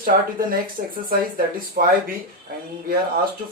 Start with the next exercise, that is 5b, and we are asked to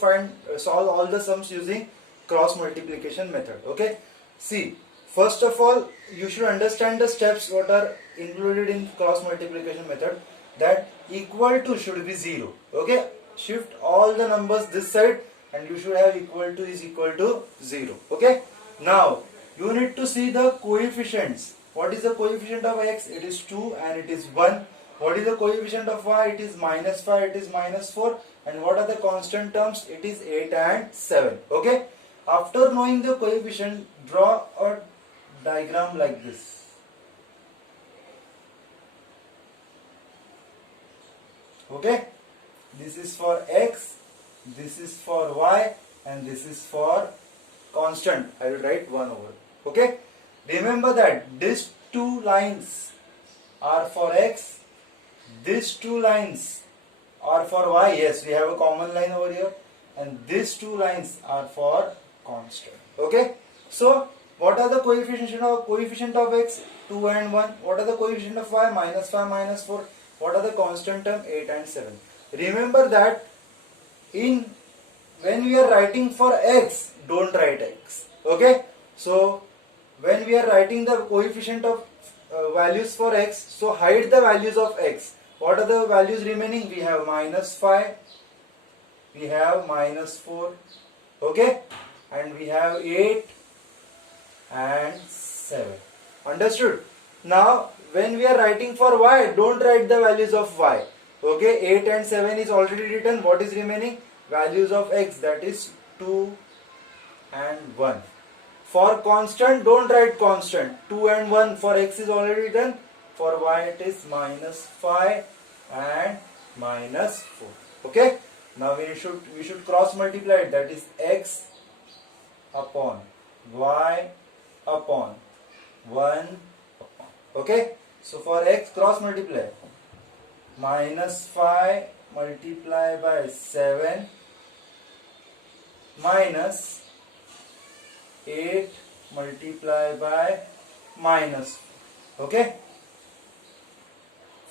solve all the sums using cross multiplication method. Okay, see, first of all you should understand the steps what are included in cross multiplication method. That equal to should be 0. Okay, shift all the numbers this side and you should have equal to is equal to 0. Okay, now you need to see the coefficients. What is the coefficient of x? It is 2 and it is 1. What is the coefficient of y? It is -5, it is -4. And what are the constant terms? It is 8 and 7. Okay. After knowing the coefficient, draw a diagram like this. Okay. This is for x, this is for y, and this is for constant. I will write 1 over. Okay. Remember that these two lines are for x. These two lines are for y. Yes, we have a common line over here, and these two lines are for constant. Okay. So what are the coefficient of x? 2 and 1. What are the coefficient of y? -5, -4. What are the constant term? 8 and 7. Remember that when we are writing for x, don't write x. Okay. So when we are writing the coefficient of values for x, so hide the values of x. What are the values remaining? We have -5, we have -4, okay, and we have 8 and 7. Understood? Now when we are writing for y, don't write the values of y. Okay, 8 and 7 is already written. What is remaining? Values of x, that is 2 and 1. For constant, don't write constant. 2 and 1 for x is already done. For y it is -5 and -4. Okay. Now we should cross multiply it. That is x upon y upon 1 upon. Okay. So for x, cross multiply. -5 multiply by 7 minus 8 multiply by -4. Okay.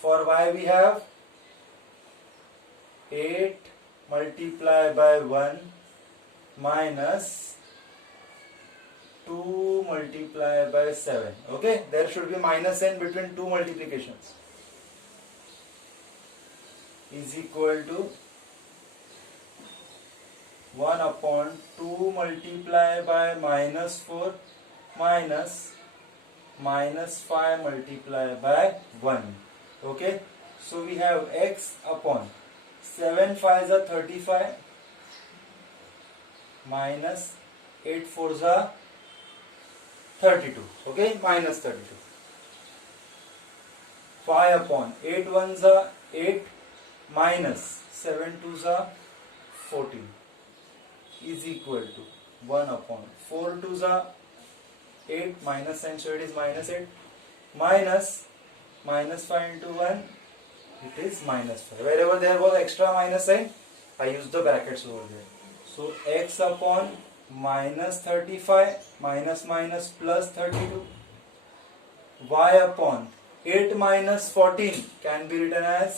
For y we have 8 multiply by 1 minus 2 multiply by 7. Okay, there should be minus n between two multiplications. Is equal to 1 upon 2 multiply by -4 minus -5 multiply by 1. Okay, so we have x upon 7 5s are 35 minus 8 4s are 32. Okay, minus 32. 5 upon 8 1s are 8 minus 7 2s are 14 is equal to 1 upon 4 2s are 8 minus sign, so it is -8 minus -5 into 1, it is -5. Wherever there was extra minus sign, I used the brackets over there. So x upon -35 minus minus plus 32, y upon 8 minus 14 can be written as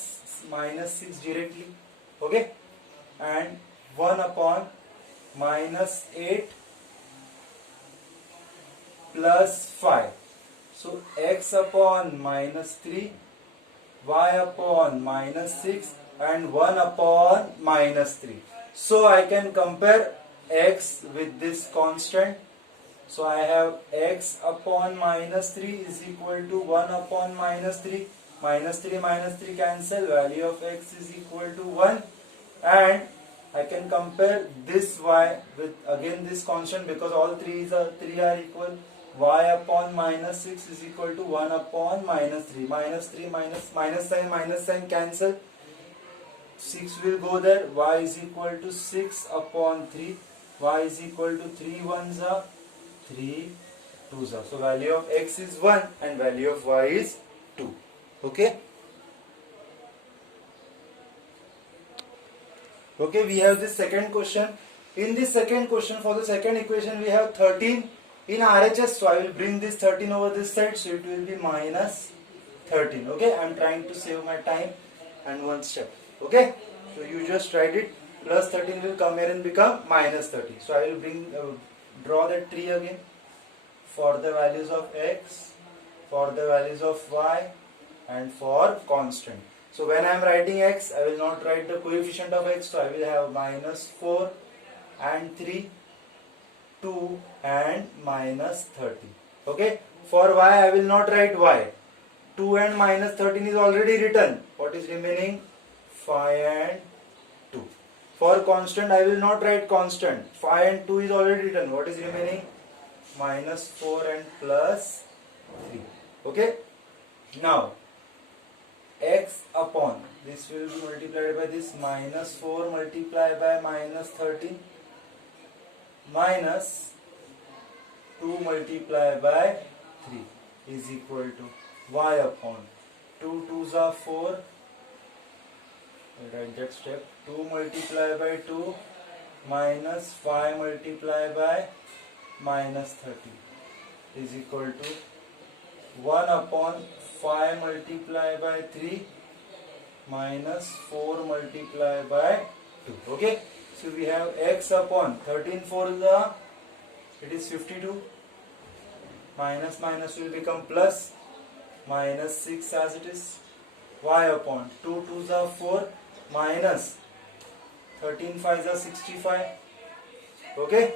-6 directly. Okay, and 1 upon -8 plus 5. So x upon -3, y upon -6, and 1 upon -3. So I can compare x with this constant. So I have x upon -3 is equal to 1 upon -3. -3 cancel. Value of x is equal to 1. And I can compare this y with again this constant, because all three are equal. Y upon -6 is equal to 1 upon -3. -3 minus sign cancel. 6 will go there. Y is equal to 6 upon 3. Y is equal to 3 1s are 3 2s are. So value of x is 1 and value of y is 2. Okay. Okay, we have this second question. In this second question, for the second equation, we have 13 in RHS. So I will bring this 13 over this side, so it will be -13. Okay, I am trying to save my time. and one step. Okay, so you just write it. Plus 13 will come here and become minus 30. So I will draw that tree again for the values of x, for the values of y, and for constant. So when I am writing x, I will not write the coefficient of x, so I will have minus 4 and 3, 2 and minus 30. Okay, for y I will not write y. 2 and minus 13 is already written. What is remaining? 5 and 2. For constant I will not write constant. 5 and 2 is already written. What is remaining? Minus 4 and plus 3. Okay. Now x upon this will be multiplied by this minus 4 multiplied by minus 13 minus 2 multiplied by 3 is equal to y upon 2 2s are 4. Write that step. 2 multiplied by 2 minus 5 multiplied by minus 30 is equal to 1 upon 5 multiplied by 3 minus 4 multiplied by 2. Okay, so we have x upon 13 4s it is 52. Minus minus will become plus, minus 6 as it is. Y upon 2 2s are 4 minus 13 5s are 65. Okay,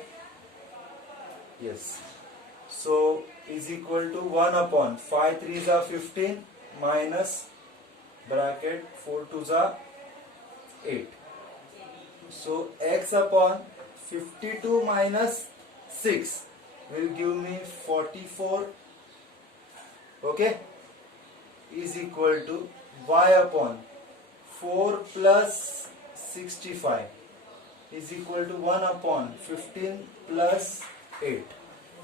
yes, so is equal to 1 upon 5 3s are 15 minus bracket 4 2s are 8. So x upon 52 minus 6 will give me 44. Okay, is equal to y upon 4 plus 65 is equal to 1 upon 15 plus 8.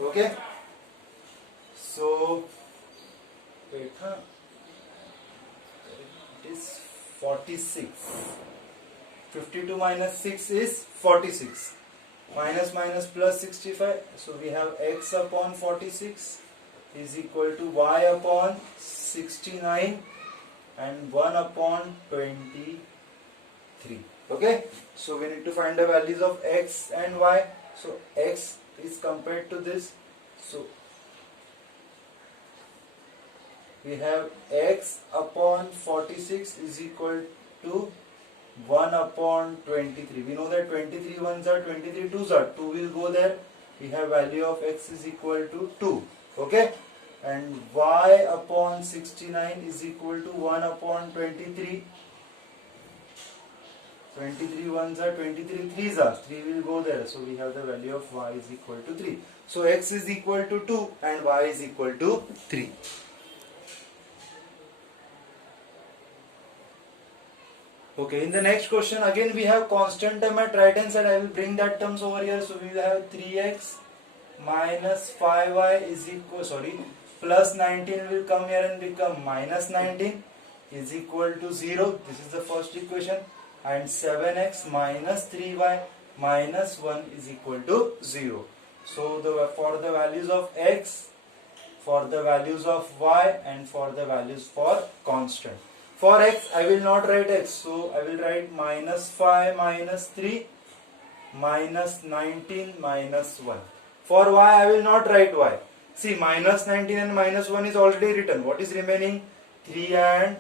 Okay, so wait, it is 46. 52 minus 6 is 46. Minus minus plus 65. So we have x upon 46 is equal to y upon 69 and 1 upon 23. Okay, so we need to find the values of x and y. So x is compared to this. So we have x upon 46 is equal to 1 upon 23. We know that 23 1s are 23 2s are 2 will go there. We have value of x is equal to 2. Okay, and y upon 69 is equal to 1 upon 23. 23 1s are 23 3s are 3 will go there. So we have the value of y is equal to 3. So x is equal to 2 and y is equal to 3. Okay, in the next question again we have constant term at right hand side. I will bring that terms over here. So we will have 3x minus 5y is equal, plus 19 will come here and become minus 19 is equal to 0. This is the first equation. And 7x minus 3y minus 1 is equal to 0. So for the values of x, for the values of y, and for the values for constant. For x, I will not write x, so I will write minus 5 minus 3 minus 19 minus 1. For y, I will not write y. See, minus 19 and minus 1 is already written. What is remaining? 3 and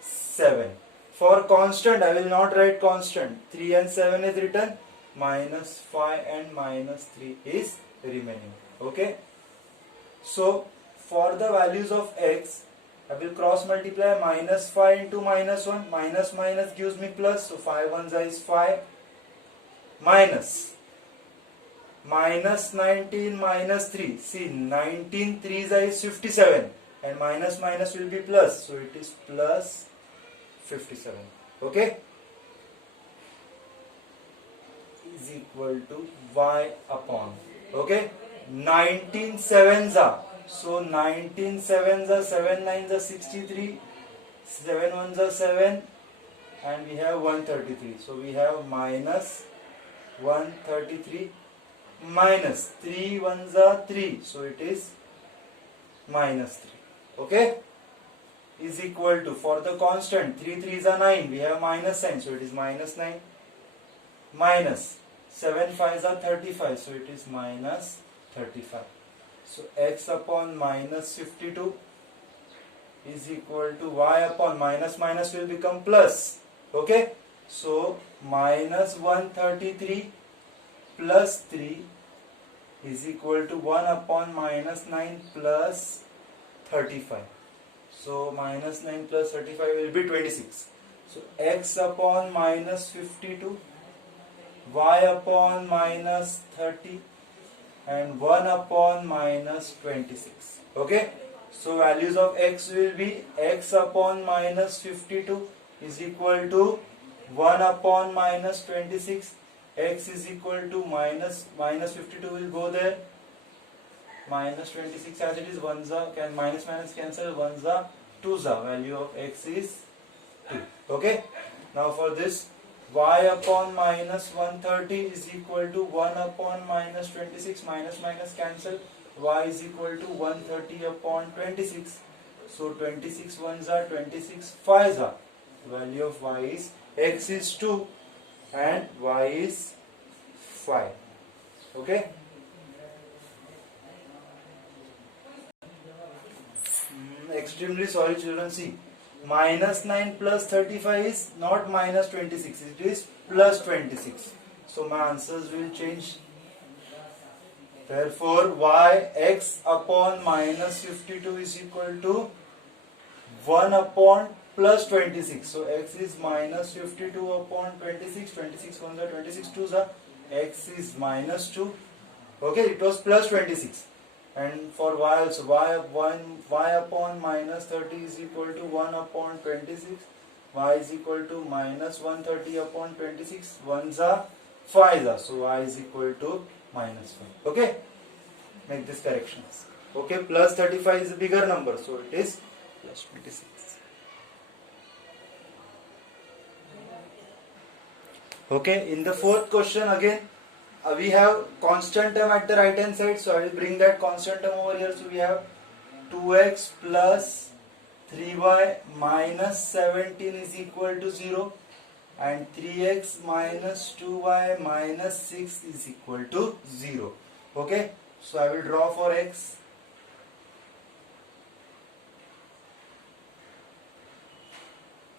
7. For constant, I will not write constant. 3 and 7 is written. Minus 5 and minus 3 is remaining. Okay. So, for the values of x, I will cross multiply minus 5 into minus 1. Minus minus gives me plus. So 5 1s is 5. Minus 19 minus 3. See, 19 3s is 57. And minus minus will be plus. So it is plus 57. Okay. Is equal to y upon. Okay. 19 7s are. So 19 7s are 7 9s are 63. 7 1s are 7. And we have 133. So we have minus 133 minus 3 1s are 3. So it is minus 3. Okay. is equal to, for the constant, 3 3s are 9, we have minus sign, so it is minus 9, minus 7 5s are 35, so it is minus 35. So x upon minus 52 is equal to y upon minus minus will become plus. Okay, so minus 133 plus 3 is equal to 1 upon minus 9 plus 35. So minus 9 plus 35 will be 26. So x upon minus 52, y upon minus 30, and 1 upon minus 26. Okay, so values of x will be x upon minus 52 is equal to 1 upon minus 26, x is equal to minus 52 will go there, minus 26 as it is, 1 can minus minus cancel, 1 2 value of x is 2. Okay, now for this, y upon minus 130 is equal to 1 upon minus 26, minus minus cancel, y is equal to 130 upon 26. So 26 1s are 26 5s are. Value of y is, x is 2 and y is 5. Okay. Extremely sorry children, see, minus 9 plus 35 is not minus 26, it is plus 26. So my answers will change. Therefore, y x upon minus 52 is equal to 1 upon plus 26. So x is minus 52 upon 26. 26 1s are 26 2s are. X is minus 2. Okay, it was plus 26. And for y also, y upon minus 30 is equal to 1 upon 26. Y is equal to minus 130 upon 26. 1s are 5s are. So y is equal to minus 5. Okay, make this corrections. Okay, plus 35 is a bigger number, so it is plus 26. Okay, in the fourth question again, we have constant term at the right hand side, so I will bring that constant term over here. So we have 2x plus 3y minus 17 is equal to 0, and 3x minus 2y minus 6 is equal to 0. Okay, so I will draw for x.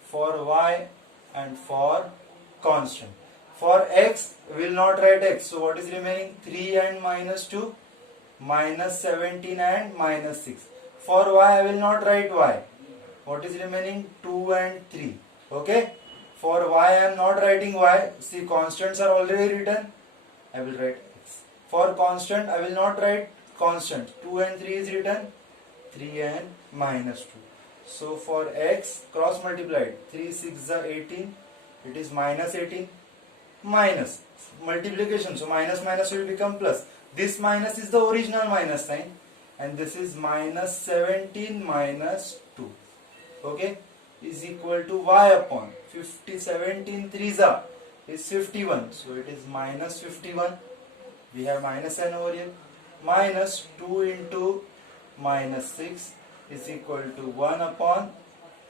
For y and for constant. For x, we will not write x. So what is remaining? 3 and minus 2, minus 17 and minus 6. For y, I will not write y. What is remaining? 2 and 3. Okay. For y, I am not writing y. See, constants are already written. I will write x. For constant, I will not write constant. 2 and 3 is written. 3 and minus 2. So for x, cross multiplied. 3 6 are 18. It is minus 18. Minus multiplication, so minus minus will become plus. This minus is the original minus sign, and this is minus 17 minus 2. Okay, is equal to y upon 17 3s are is 51, so it is minus 51. We have minus sign over here. Minus 2 into minus 6 is equal to 1 upon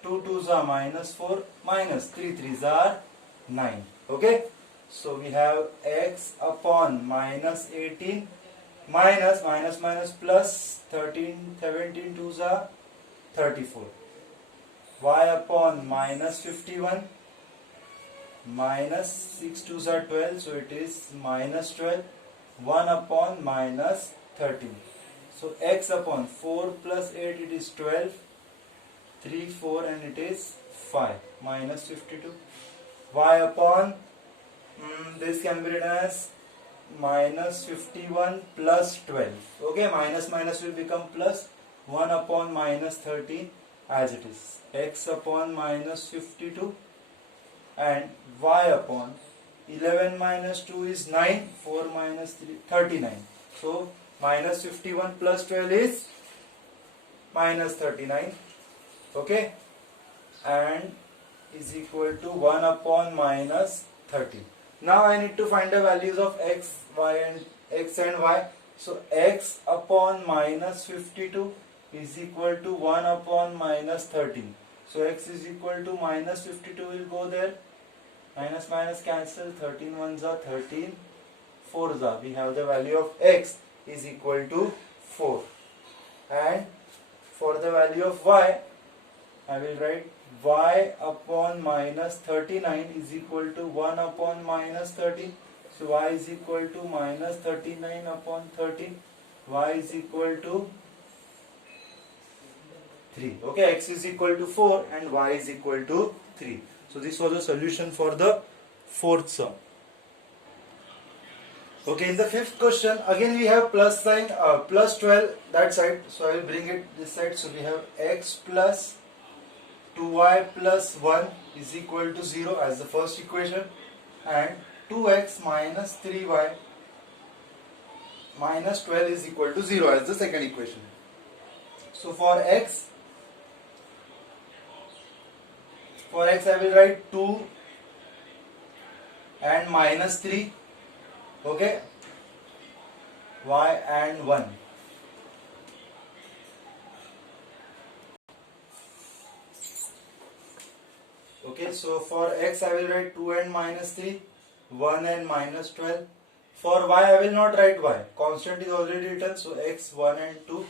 2 2s are minus 4, minus 3 3s are 9. Okay. So we have x upon minus 18 minus minus minus plus 13 17 2s are 34. Y upon minus 51 minus 6 2s are 12, so it is minus 12. 1 upon minus 13. So x upon 4 plus 8, it is 12. 3 4 and it is 5 minus 52. Y upon this can be written as minus 51 plus 12. Okay, minus minus will become plus. 1 upon minus 13 as it is. X upon minus 52 and y upon 11 minus 2 is 9. 4 minus 3 39. So minus 51 plus 12 is minus 39. Okay, and is equal to 1 upon minus 13. Now I need to find the values of x and y. So x upon minus 52 is equal to 1 upon minus 13. So x is equal to minus 52 will go there. Minus minus cancel. 13 ones are 13. 4s are. We have the value of x is equal to 4. And for the value of y, I will write y upon minus 39 is equal to 1 upon minus 13. So y is equal to minus 39 upon 13. Y is equal to 3. Okay, x is equal to 4 and y is equal to 3. So this was the solution for the fourth sum. Okay, in the fifth question, again we have plus sign, plus 12 that side. So I will bring it this side. So we have x plus 2y plus 1 is equal to 0 as the first equation, and 2x minus 3y minus 12 is equal to 0 as the second equation. So for x I will write 2 and minus 3, okay, y and 1. Okay, so for x I will write 2 and minus 3, 1 and minus 12. For y I will not write y, constant is already written, so x 1 and 2.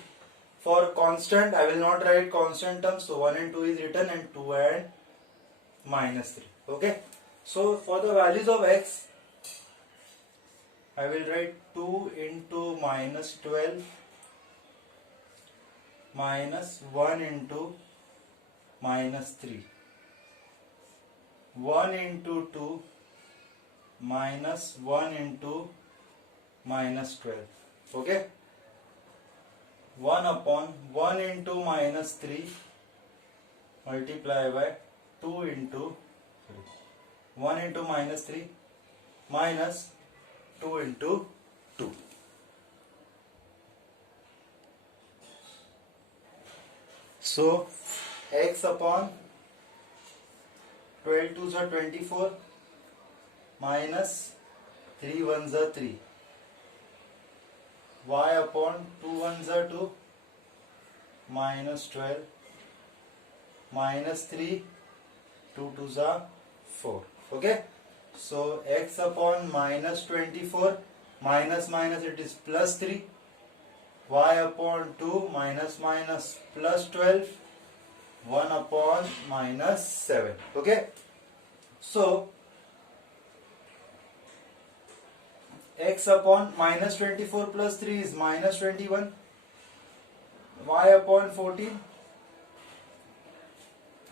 For constant I will not write constant terms, so 1 and 2 is written and 2 and minus 3. Okay, so for the values of x I will write 2 into minus 12 minus 1 into minus 3. 1 into 2 minus 1 into minus 12. Okay, 1 upon 1 into minus 3 multiply by 2 into 1 into minus 3 minus 2 into 2. So x upon 12 2s are 24 minus 3 1s are 3. Y upon 2 1s are 2 minus 12 minus 3 2 2s are 4. Okay, so x upon minus 24 minus minus it is plus 3, y upon 2 minus minus plus 12, 1 upon minus 7. Okay, so x upon minus 24 plus 3 is minus 21, y upon 14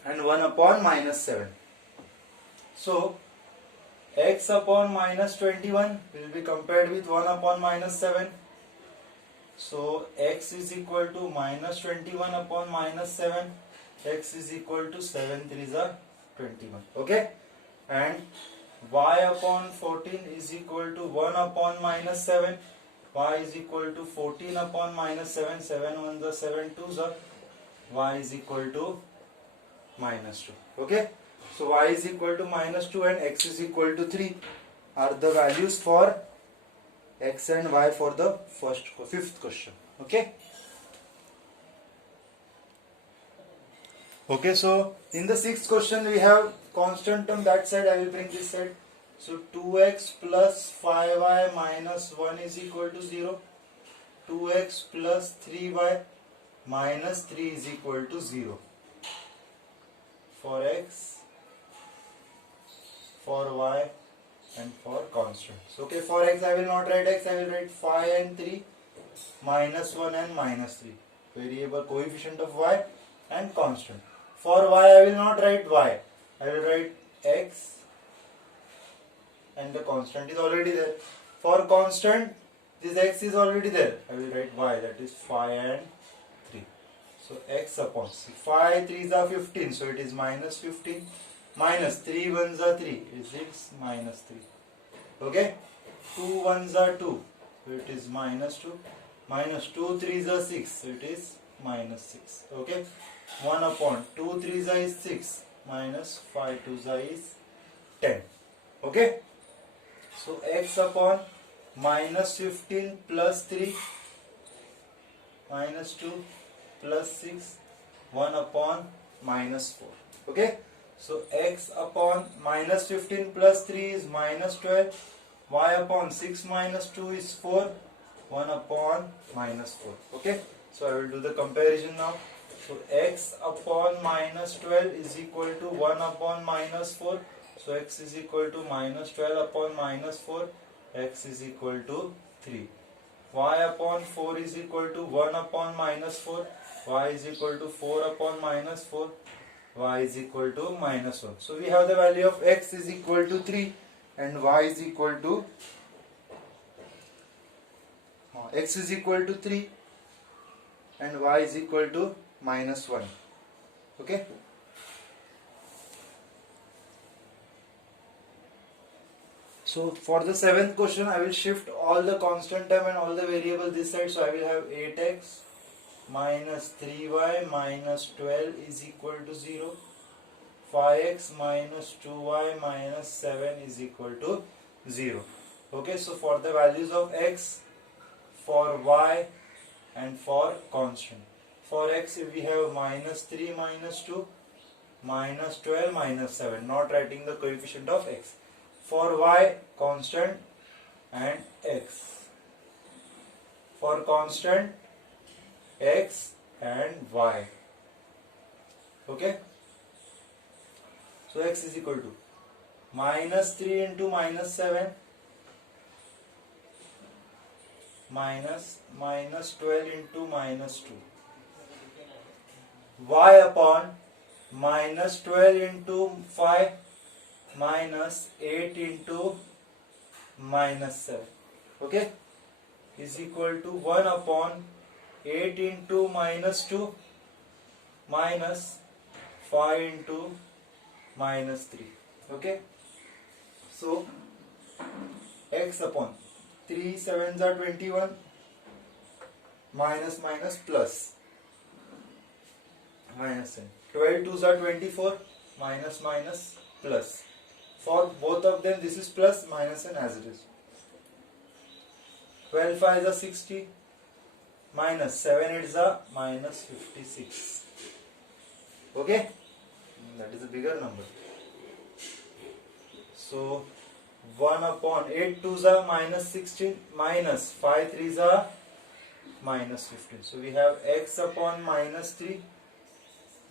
and 1 upon minus 7. So x upon minus 21 will be compared with 1 upon minus 7. So x is equal to minus 21 upon minus 7. X is equal to 7 3s are 21. Okay, and y upon 14 is equal to 1 upon minus 7. Y is equal to 14 upon minus 7. 7 1s are 7 2s are. Y is equal to minus 2. Okay, so y is equal to minus 2 and x is equal to 3 are the values for x and y for the fifth question. Okay. Okay, so in the sixth question we have constant term that side. I will bring this side. So 2x plus 5y minus 1 is equal to 0. 2x plus 3y minus 3 is equal to 0. For x, for y and for constants. Okay, for x I will not write x, I will write 5 and 3, minus 1 and minus 3. Variable coefficient of y and constant. For y I will not write y, I will write x and the constant is already there. For constant, this x is already there, I will write y, that is 5 and 3. So x upon 5 3s are 15, so it is minus 15, minus 3 1s are 3, is it minus 3. Okay, 2 1s are 2, so it is minus 2, minus 2 3s are 6, so it is minus 6. Okay, 1 upon 2 3s is 6, minus 5 2s is 10. Okay, so x upon minus 15 plus 3 minus 2 plus 6, 1 upon minus 4. Okay, so x upon minus 15 plus 3 is minus 12, y upon 6 minus 2 is 4, 1 upon minus 4. Okay, so I will do the comparison now. So x upon minus 12 is equal to 1 upon minus 4. So x is equal to minus 12 upon minus 4. X is equal to 3. Y upon 4 is equal to 1 upon minus 4. Y is equal to 4 upon minus 4. Y is equal to minus 1. So we have the value of x is equal to 3 and y is equal to x is equal to 3 and y is equal to minus 1. Okay. So for the seventh question, I will shift all the constant term and all the variable this side. So I will have 8x minus 3y minus 12 is equal to 0. 5x minus 2y minus 7 is equal to 0. Okay, so for the values of x, for y and for constant. For x we have minus 3 minus 2 minus 12 minus 7, not writing the coefficient of x. For y, constant and x. For constant, x and y. Okay. So x is equal to minus 3 into minus 7 minus 12 into minus 2. Y upon minus 12 into 5 minus 8 into minus 7. Okay, is equal to 1 upon 8 into minus 2 minus 5 into minus 3. Okay, so x upon 3 7s are 21 minus minus plus minus 10. 12 2s are 24 minus minus plus. For both of them this is plus minus and as it is. 12 5s are 60 minus 7 8s are minus 56. Okay, that is a bigger number. So 1 upon 8 2s are minus 16 minus 5 3s are minus 15. So we have x upon minus 3,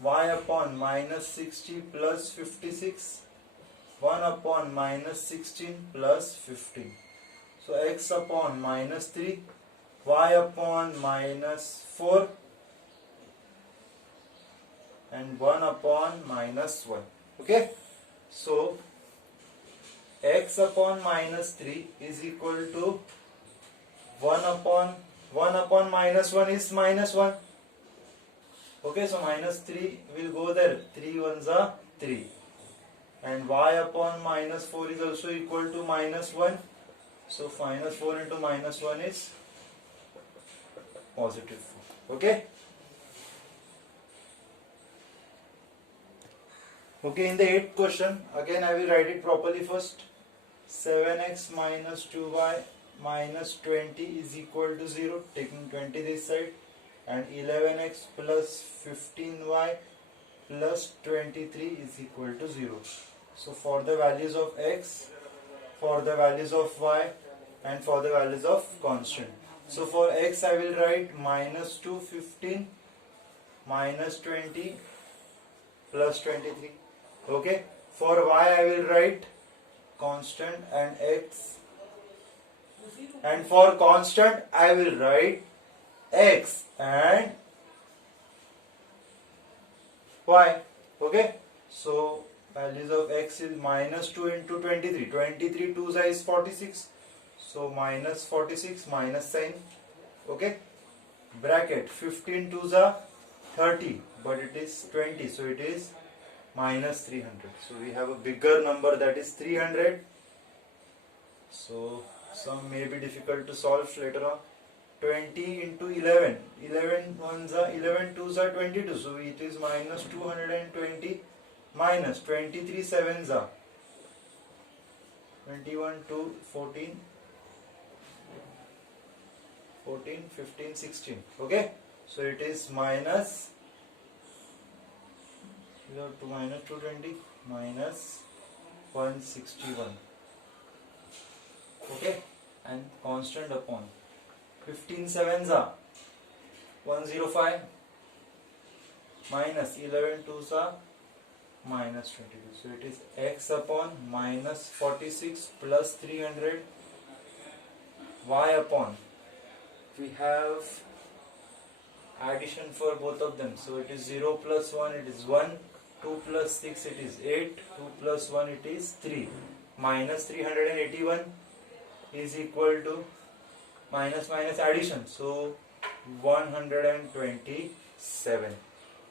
y upon minus 60 plus 56, 1 upon minus 16 plus 15. So x upon minus 3, y upon minus 4 and 1 upon minus 1. Okay, so x upon minus 3 is equal to 1 upon minus 1 is minus 1. Okay, so minus 3 will go there. 3 ones are 3. And y upon minus 4 is also equal to minus 1. So minus 4 into minus 1 is positive 4. Okay. Okay, in the 8th question, again I will write it properly first. 7x minus 2y minus 20 is equal to 0, taking 20 this side, and 11x plus 15y plus 23 is equal to 0. So for the values of x, for the values of y and for the values of constant. So for x I will write minus 2 15 minus 20 plus 23. Okay, for y I will write constant and x, and for constant I will write x and y. Okay, so values of x is minus 2 into 23. 23 2 is 46. So minus 46 minus sign. Okay, bracket 15 2s are 30, but it is 20, so it is minus 300. So we have a bigger number, that is 300. So some may be difficult to solve later on. 20 into 11. 11 ones are 11 2s are 22. So it is minus 220 minus 23 7s are 21 2 14 15 16. Okay, So it is minus, to minus 220 minus 161. Okay, and constant upon 15 sevens are 105 minus 11 twos are minus 22. So it is x upon minus 46 plus 300 y upon, we have addition for both of them. So it is 0 plus 1, it is 1, 2 plus 6, it is 8, 2 plus 1, it is 3. Minus 381 is equal to minus minus addition. So 127.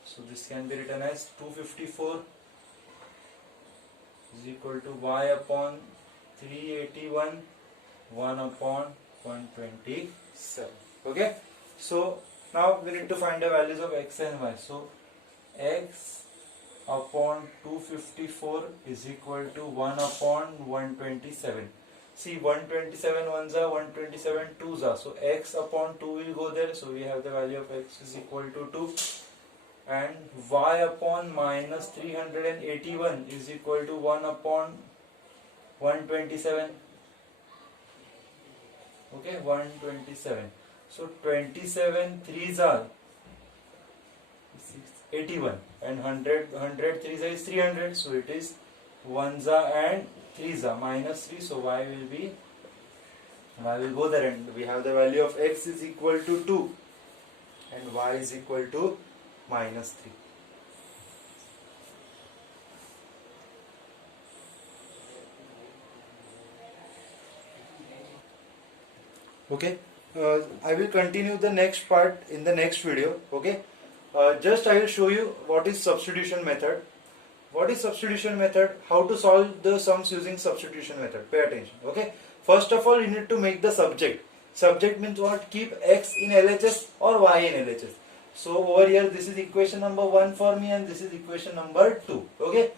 So this can be written as 254 is equal to y upon 381 1 upon 127. Okay, so now we need to find the values of x and y. So x upon 254 is equal to 1 upon 127. See, 127 ones are, 127 twos are. So x upon 2 will go there. So we have the value of x is equal to 2. And y upon minus 381 is equal to 1 upon 127. Okay, 127. So 27 threes are 81 and 100 threes is 300. So it is 1s and 3s minus 3. So y will go there, and we have the value of x is equal to 2 and y is equal to minus 3. Okay, I will continue the next part in the next video. Okay, just I will show you what is substitution method. What is substitution method? How to solve the sums using substitution method. Pay attention. Okay, first of all you need to make the subject. Subject means what? Keep x in LHS or y in LHS. So over here this is equation number 1 for me and this is equation number 2. Okay,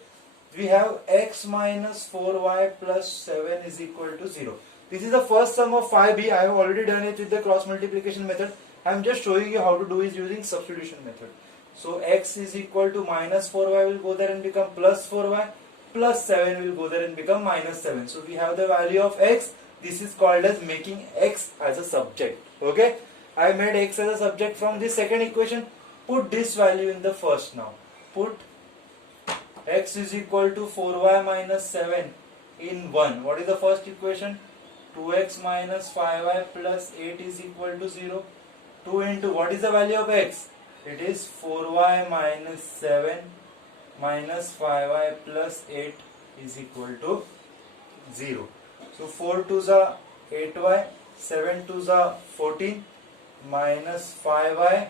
we have x minus 4y plus 7 is equal to 0. This is the first sum of 5b. I have already done it with the cross multiplication method. I am just showing you how to do it using substitution method. So x is equal to minus 4y will go there and become plus 4y, plus 7 will go there and become minus 7. So we have the value of x. This is called as making x as a subject. Okay, I made x as a subject from this second equation. Put this value in the first now. Put x is equal to 4y minus 7 in 1. What is the first equation? 2x minus 5y plus 8 is equal to 0. 2 into what is the value of x? It is 4y minus 7 minus 5y plus 8 is equal to 0. So 4 2s are 8y, 7 2s are 14 minus 5y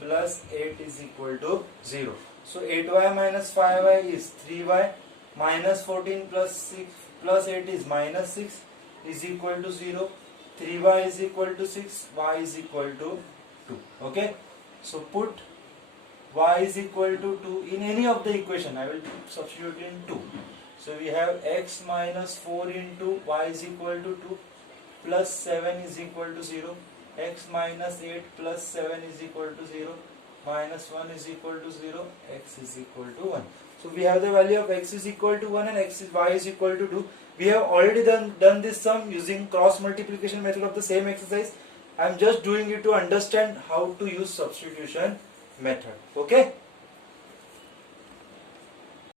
plus 8 is equal to 0. So 8y minus 5y is 3y minus 14 plus 6 plus 8 is minus 6 is equal to 0. 3y is equal to 6, y is equal to 2. Okay, so put y is equal to 2 in any of the equation. I will substitute in 2. So we have x minus 4 into y is equal to 2 plus 7 is equal to 0. X minus 8 plus 7 is equal to 0. Minus 1 is equal to 0. X is equal to 1. So we have the value of x is equal to 1 and y is equal to 2. We have already done this sum using cross multiplication method of the same exercise. I am just doing it to understand how to use substitution method. Okay.